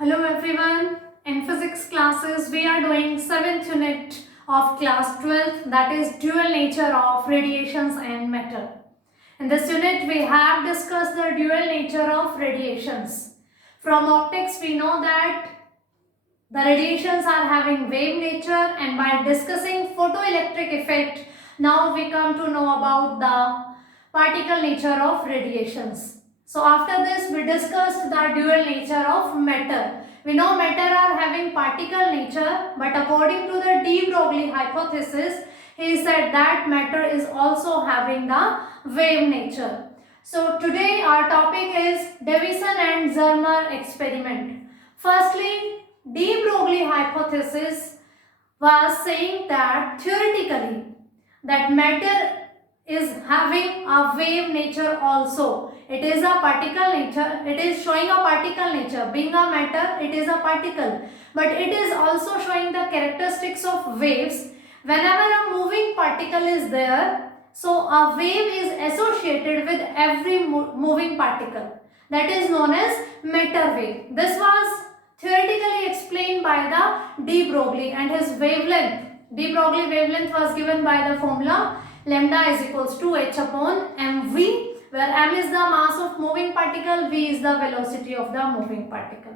Hello everyone. In physics classes we are doing 7th unit of class 12, that is dual nature of radiations and matter. In this unit we have discussed the dual nature of radiations. From optics we know that the radiations are having wave nature, and by discussing photoelectric effect now we come to know about the particle nature of radiations. So after this we discussed the dual nature of matter. We know matter are having particle nature, but according to the de Broglie hypothesis, he said that matter is also having the wave nature. So today our topic is Davison and Zermer experiment. Firstly, de Broglie hypothesis was saying that theoretically that matter is having a wave nature also. It is a particle nature. It is showing a particle nature. Being a matter, it is a particle. But it is also showing the characteristics of waves. Whenever a moving particle is there, so a wave is associated with every moving particle. That is known as matter wave. This was theoretically explained by the de Broglie, and his wavelength, de Broglie wavelength was given by the formula lambda is equals to h upon mv, where m is the mass of moving particle, v is the velocity of the moving particle.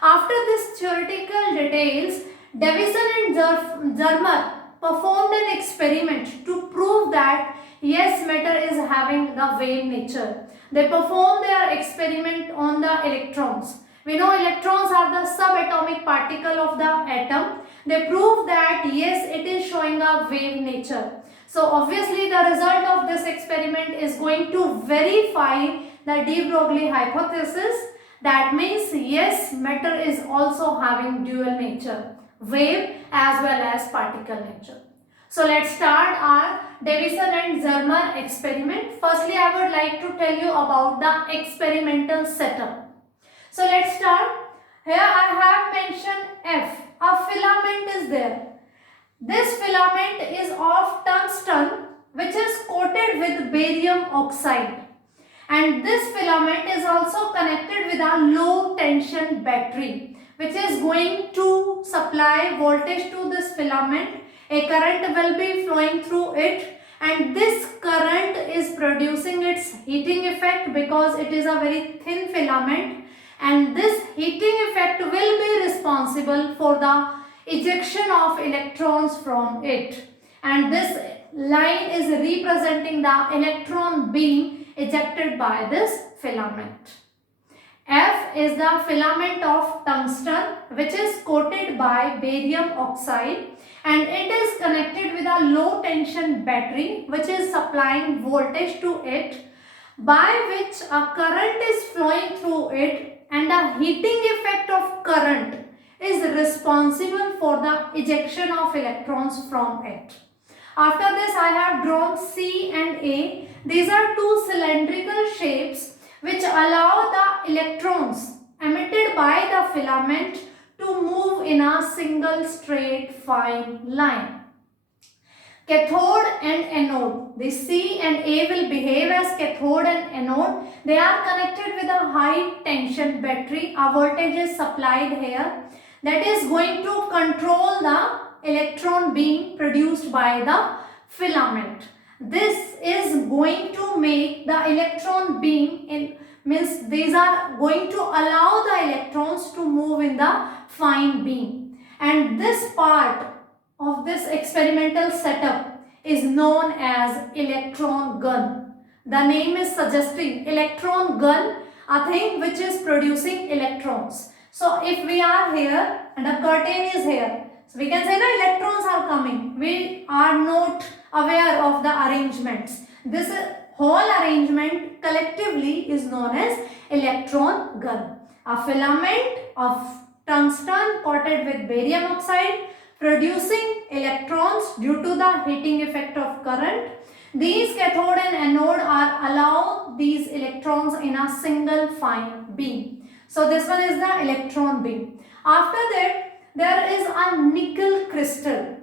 After this theoretical details, Davison and Zermer performed an experiment to prove that yes, matter is having the wave nature. They performed their experiment on the electrons. We know electrons are the subatomic particle of the atom. They proved that yes, it is showing a wave nature. So obviously the result of this experiment is going to verify the de Broglie hypothesis. That means yes, matter is also having dual nature, wave as well as particle nature. So let's start our Davison and Zermer experiment. Firstly, I would like to tell you about the experimental setup. So let's start. Here I have mentioned F. A filament is there. This filament is of tungsten, which is coated with barium oxide. And this filament is also connected with a low tension battery, which is going to supply voltage to this filament. A current will be flowing through it, and this current is producing its heating effect because it is a very thin filament, and this heating effect will be responsible for the ejection of electrons from it, and this line is representing the electron beam ejected by this filament. F is the filament of tungsten, which is coated by barium oxide, and it is connected with a low tension battery which is supplying voltage to it, by which a current is flowing through it, and a heating effect of current is responsible for the ejection of electrons from it. After this I have drawn C and A. These are two cylindrical shapes which allow the electrons emitted by the filament to move in a single straight fine line. Cathode and anode. The C and A will behave as cathode and anode. They are connected with a high tension battery. A voltage is supplied here that is going to control the electron being produced by the filament. This is going to make the electron beam means these are going to allow the electrons to move in the fine beam, and this part of this experimental setup is known as electron gun. The name is suggesting electron gun, a thing which is producing electrons. So if we are here and a curtain is here, so we can say the electrons are coming. We are not aware of the arrangements. This whole arrangement collectively is known as electron gun. A filament of tungsten coated with barium oxide producing electrons due to the heating effect of current. These cathode and anode are allow these electrons in a single fine beam. So this one is the electron beam. After that, there is a nickel crystal.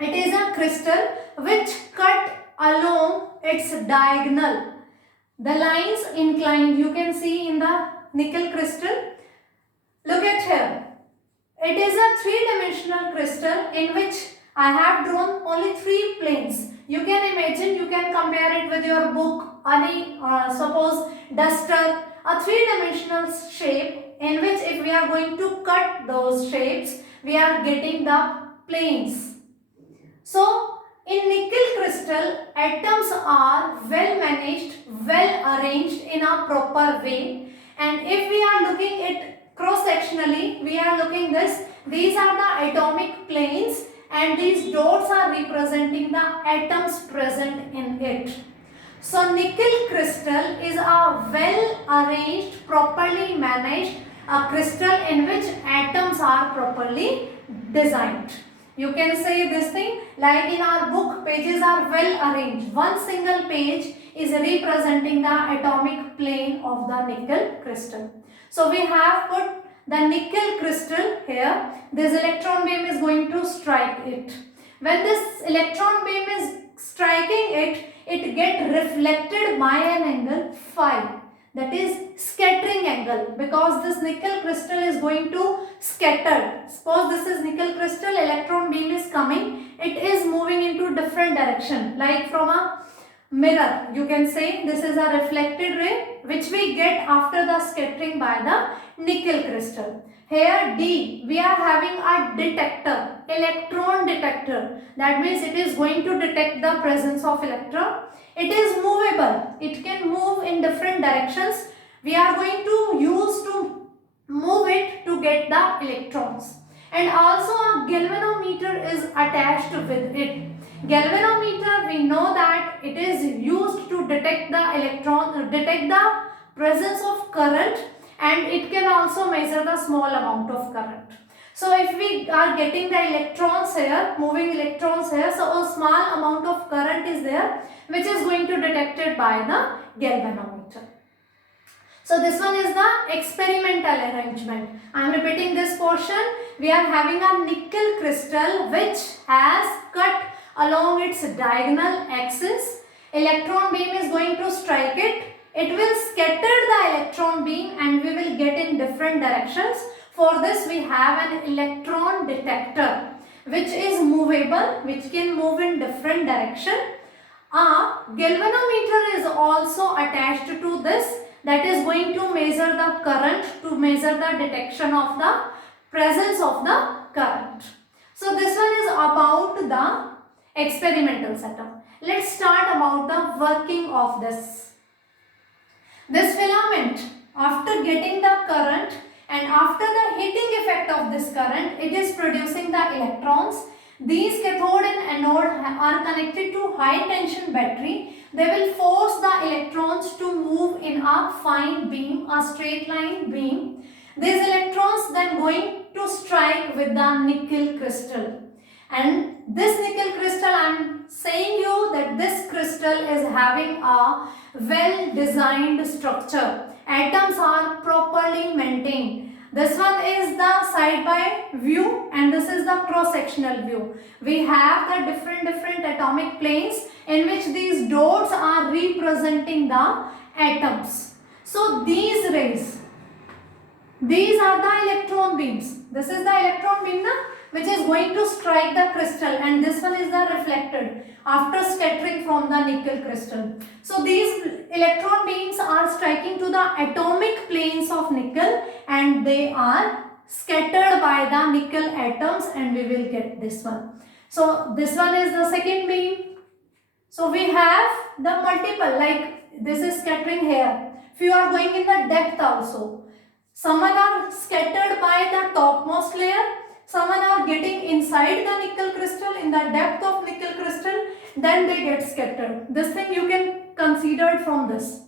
It is a crystal which cut along its diagonal. The lines inclined, you can see in the nickel crystal. Look at here. It is a three-dimensional crystal in which I have drawn only three planes. You can imagine, you can compare it with your book, any suppose duster, a three-dimensional shape in which if we are going to cut those shapes, we are getting the planes. So, in nickel crystal, atoms are well managed, well arranged in a proper way, and if we are looking at cross-sectionally, we are looking this, these are the atomic planes and these dots are representing the atoms present in it. So, nickel crystal is a well arranged, properly managed crystal in which atoms are properly designed. You can say this thing like in our book, pages are well arranged. One single page is representing the atomic plane of the nickel crystal. So we have put the nickel crystal here. This electron beam is going to strike it. When this electron beam is striking it, it gets reflected by an angle phi. That is scattering angle, because this nickel crystal is going to scatter. Suppose this is nickel crystal, electron beam is coming, it is moving into different direction, like from a mirror. You can say this is a reflected ray which we get after the scattering by the nickel crystal. Here D, we are having a detector, electron detector. That means it is going to detect the presence of electron. It is movable. It can move in different directions. We are going to use to move it to get the electrons. And also a galvanometer is attached with it. Galvanometer, we know that it is used to detect the electron, detect the presence of current, and it can also measure the small amount of current. So if we are getting the electrons here, moving electrons here, so a small amount of current is there which is going to detected by the galvanometer. So this one is the experimental arrangement. I am repeating this portion. We are having a nickel crystal which has cut along its diagonal axis. Electron beam is going to strike it. It will scatter the electron beam and we will get in different directions. For this we have an electron detector which is movable, which can move in different direction. A galvanometer is also attached to this, that is going to measure the current, to measure the detection of the presence of the current. So this one is about the experimental setup. Let's start about the working of this. This filament, after getting the current and after the heating effect of this current, it is producing the electrons. These cathode and anode are connected to high tension battery. They will force the electrons to move in a fine beam, a straight line beam. These electrons then going to strike with the nickel crystal. And this nickel crystal, I am saying you that this crystal is having a well designed structure. Atoms are properly maintained. This one is the side by view and this is the cross sectional view. We have the different atomic planes in which these dots are representing the atoms. So these rays, these are the electron beams. This is the electron beam which is going to strike the crystal, and this one is the reflected after scattering from the nickel crystal. So these electron beams are striking to the atomic planes of nickel and they are scattered by the nickel atoms and we will get this one. So this one is the second beam. So we have the multiple, like this is scattering here. Few are going in the depth also. Some are scattered by the topmost layer. Some are getting inside the nickel crystal, in the depth of nickel crystal, then they get scattered. This thing you can consider from this.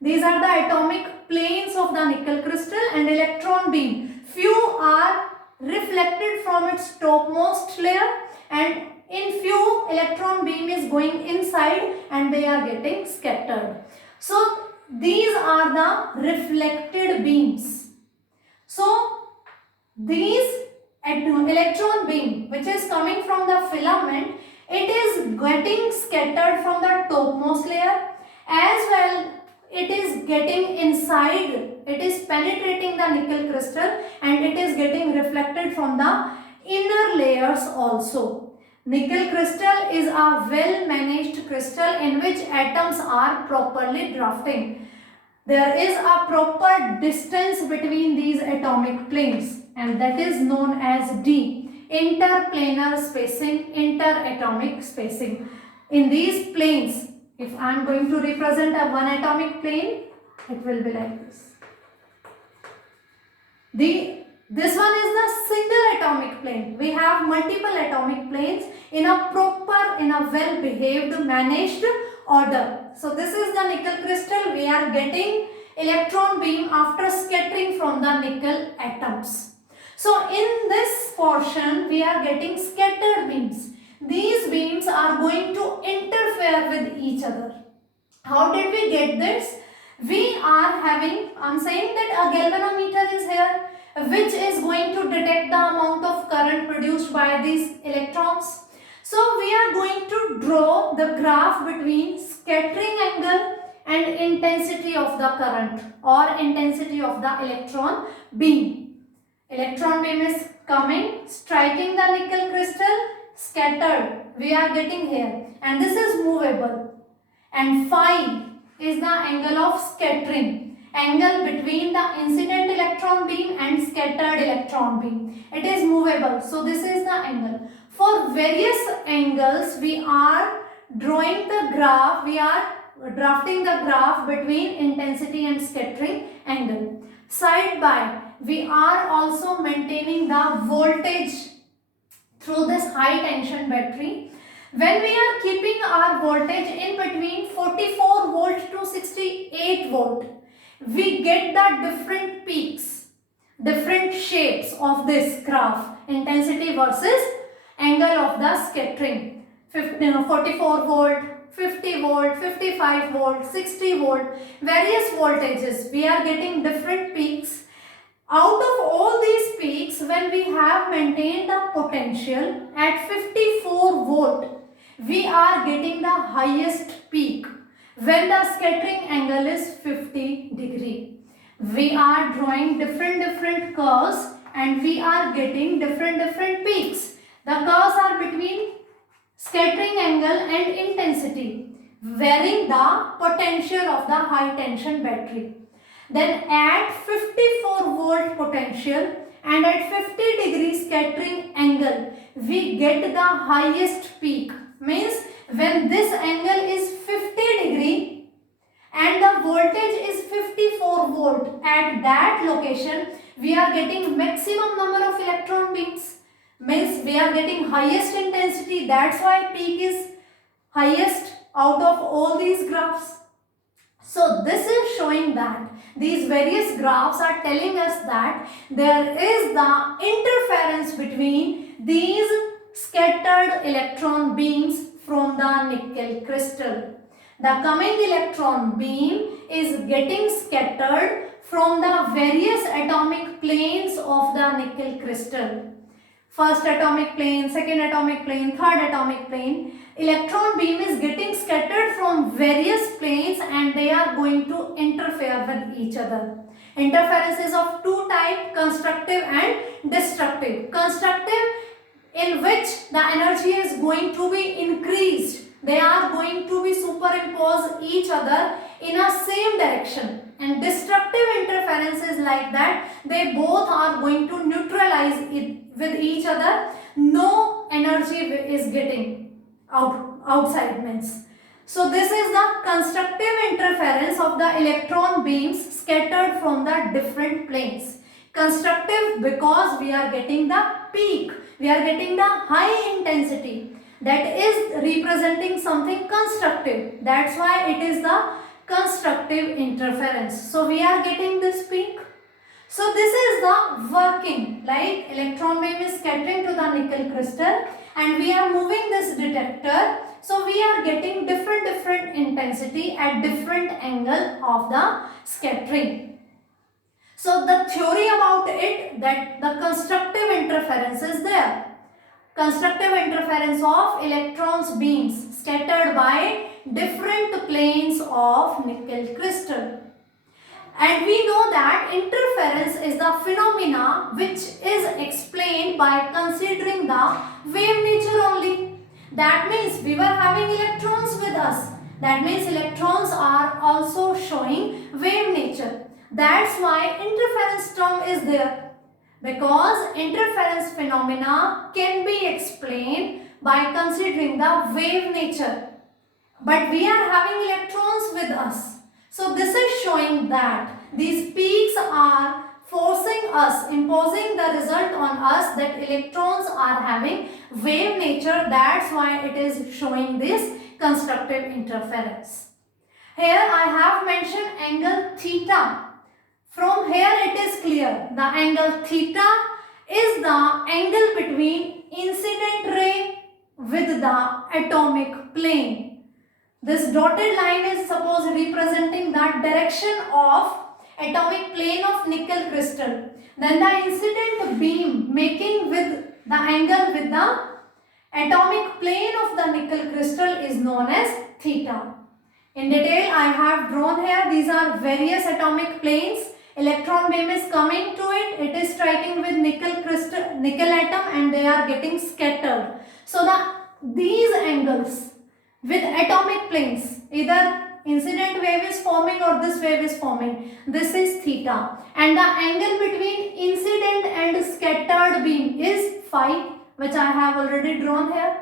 These are the atomic planes of the nickel crystal and electron beam. Few are reflected from its topmost layer and in few electron beam is going inside and they are getting scattered. So these are the reflected beams. So these electron beam which is coming from the filament, it is getting scattered from the topmost layer as well. it is getting inside, it is penetrating the nickel crystal and it is getting reflected from the inner layers also. Nickel crystal is a well managed crystal in which atoms are properly drafting. There is a proper distance between these atomic planes and that is known as D, interplanar spacing, interatomic spacing. In these planes, if I am going to represent a one atomic plane, it will be like this. This one is the single atomic plane. We have multiple atomic planes in a proper, in a well behaved, managed order. So this is the nickel crystal. We are getting electron beam after scattering from the nickel atoms. So in this portion, we are getting scattered beams. These beams are going to interfere with each other. How did we get this? We are having, I am saying that a galvanometer is here, which is going to detect the amount of current produced by these electrons. So we are going to draw the graph between scattering angle and intensity of the current or intensity of the electron beam. Electron beam is coming, striking the nickel crystal, scattered. We are getting here and this is movable. And phi is the angle of scattering, angle between the incident electron beam and scattered electron beam. It is movable. So this is the angle. For various angles, we are drawing the graph, we are drafting the graph between intensity and scattering angle. Side by, we are also maintaining the voltage through this high tension battery. When we are keeping our voltage in between 44 volt to 68 volt, we get the different peaks, different shapes of this graph, intensity versus angle of the scattering. 44 volt, 50 volt, 55 volt, 60 volt, various voltages. We are getting different peaks. Out of all these peaks, when we have maintained the potential at 54 volt, we are getting the highest peak when the scattering angle is 50 degree. We are drawing different curves and we are getting different peaks. The curves are between scattering angle and intensity, varying the potential of the high tension battery. Then at 54 volt potential and at 50 degree scattering angle, we get the highest peak. Means when this angle is 50 degree and the voltage is 54 volt, at that location we are getting maximum number of electron beams. Means we are getting highest intensity. That's why peak is highest out of all these graphs. So this is showing that these various graphs are telling us that there is the interference between these scattered electron beams from the nickel crystal. The coming electron beam is getting scattered from the various atomic planes of the nickel crystal. First atomic plane, second atomic plane, third atomic plane. Electron beam is getting scattered from various planes and they are going to interfere with each other. Interference is of two types, constructive and destructive. Constructive, in which the energy is going to be increased. They are going to be superimpose each other in a same direction. And destructive interference is like that. They both are going to neutralize it with each other. No energy is getting outside means. So this is the constructive interference of the electron beams scattered from the different planes. Constructive because we are getting the peak. We are getting the high intensity. That is representing something constructive. That's why it is the constructive interference. So we are getting this peak. So this is the working, like electron beam is scattering to the nickel crystal and we are moving this detector. So we are getting different intensity at different angle of the scattering. So the theory about it, that the constructive interference is there. Constructive interference of electrons beams scattered by different planes of nickel crystal. And we know that interference is the phenomena which is explained by considering the wave nature only. That means we were having electrons with us. That means electrons are also showing wave nature. That's why interference term is there. Because interference phenomena can be explained by considering the wave nature. But we are having electrons with us. So this is showing that these peaks are forcing us, imposing the result on us that electrons are having wave nature. That's why it is showing this constructive interference. Here I have mentioned angle theta. From here it is clear. The angle theta is the angle between incident ray with the atomic plane. This dotted line is suppose representing the direction of atomic plane of nickel crystal. Then the incident beam making with the angle with the atomic plane of the nickel crystal is known as theta. In detail I have drawn here, these are various atomic planes. Electron beam is coming to it, it is striking with nickel crystal, nickel atom, and they are getting scattered. So these angles with atomic planes, either incident wave is forming or this wave is forming, this is theta, and the angle between incident and scattered beam is phi, which I have already drawn here.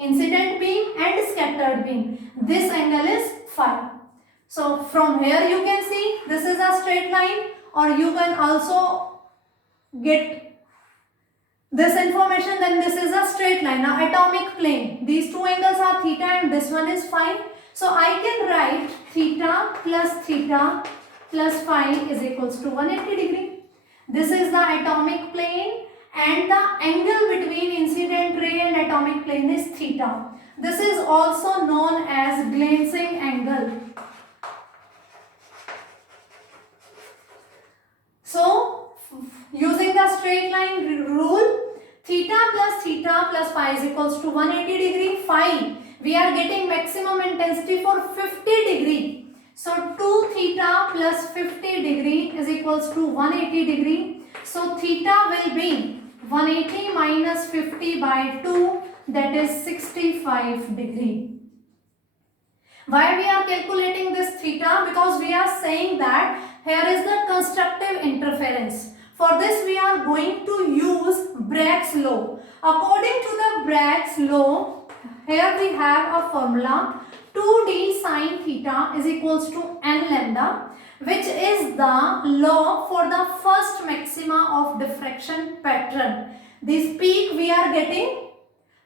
Incident beam and scattered beam, this angle is phi. So from here you can see this is a straight line, or you can also get this information, then this is a straight line, an atomic plane. These two angles are theta and this one is phi. So I can write theta plus phi is equals to 180 degree. This is the atomic plane and the angle between incident ray and atomic plane is theta. This is also known as glancing angle. So using the straight line rule, theta plus phi is equals to 180 degree. Phi, we are getting maximum intensity for 50 degree. So 2 theta plus 50 degree is equals to 180 degree. So theta will be 180 minus 50 by 2, that is 65 degree. Why we are calculating this theta? Because we are saying that here is the constructive interference. For this we are going to use Bragg's law. According to the Bragg's law, here we have a formula 2d sine theta is equals to n lambda, which is the law for the first maxima of diffraction pattern. This peak we are getting.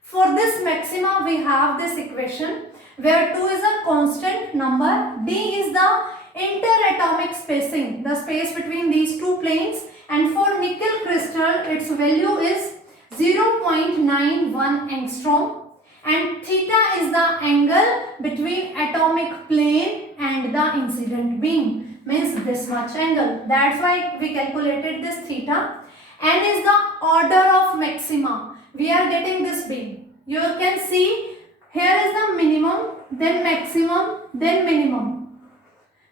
For this maxima we have this equation where 2 is a constant number, d is the interatomic spacing, the space between these two planes, and for nickel crystal its value is 0.91 angstrom, and theta is the angle between atomic plane and the incident beam, means this much angle. That's why we calculated this theta. N is the order of maxima. We are getting this beam. You can see here is the minimum, then maximum, then minimum.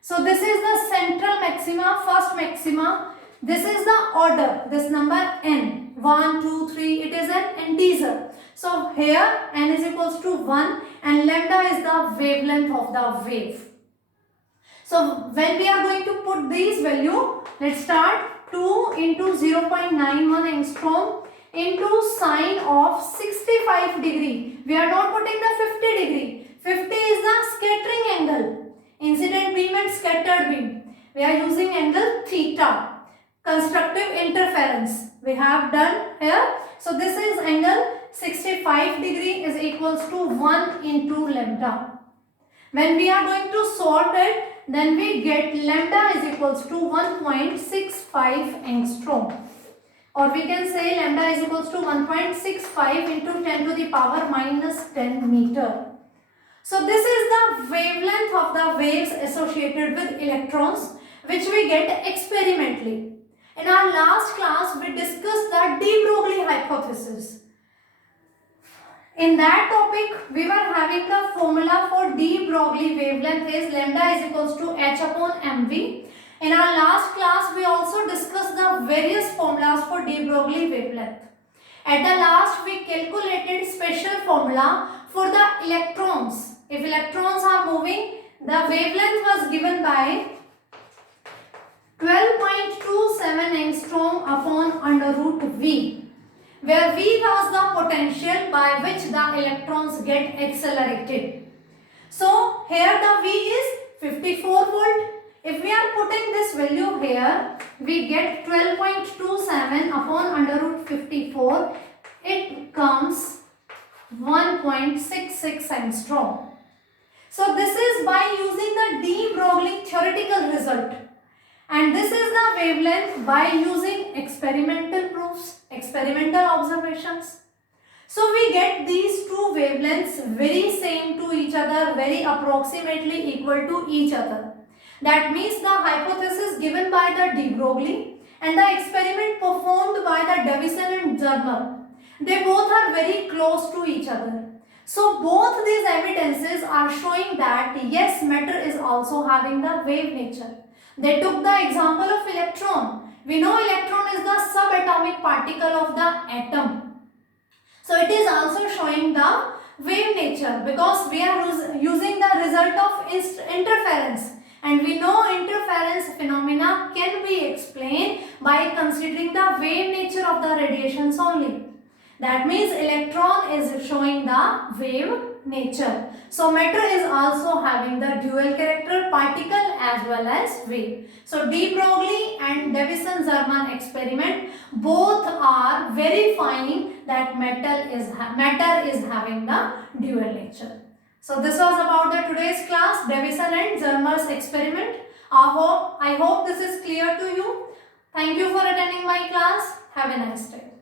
So this is the central maxima, first maxima. This is the order, this number n, 1, 2, 3, it is an integer. So here n is equals to 1 and lambda is the wavelength of the wave. So when we are going to put these value, let's start. 2 into 0.91 angstrom into sine of 65 degree. We are not putting the 50 degree. 50 is the scattering angle. Incident beam and scattered beam. We are using angle theta. Constructive interference we have done here. So this is angle 65 degree is equals to 1 into lambda. When we are going to solve it, then we get lambda is equals to 1.65 angstrom. Or we can say lambda is equals to 1.65 into 10 to the power minus 10 meter. So this is the wavelength of the waves associated with electrons which we get experimentally. In our last class we discussed the de Broglie hypothesis. In that topic, we were having the formula for de Broglie wavelength is lambda is equals to h upon mv. In our last class, we also discussed the various formulas for de Broglie wavelength. At the last, we calculated special formula for the electrons. If electrons are moving, the wavelength was given by 12.27 angstrom upon under root v, where v was the potential by which the electrons get accelerated. So here the v is 54 volt. If we are putting this value here, we get 12.27 upon under root 54. It comes 1.66 angstrom. So this is by using the de Broglie theoretical result. And this is the wavelength by using experimental proofs, experimental observations. So we get these two wavelengths very same to each other, very approximately equal to each other. That means the hypothesis given by the de Broglie and the experiment performed by the Davison and Zermer, they both are very close to each other. So both these evidences are showing that yes, matter is also having the wave nature. They took the example of electron. We know electron is the subatomic particle of the atom. So it is also showing the wave nature because we are using the result of interference. And we know interference phenomena can be explained by considering the wave nature of the radiations only. That means electron is showing the wave nature. So matter is also having the dual character, particle as well as wave. So de Broglie and Davison-Zerman experiment both are verifying that matter is having the dual nature. So this was about the today's class, Davison and Zermer's experiment. I hope this is clear to you. Thank you for attending my class. Have a nice day.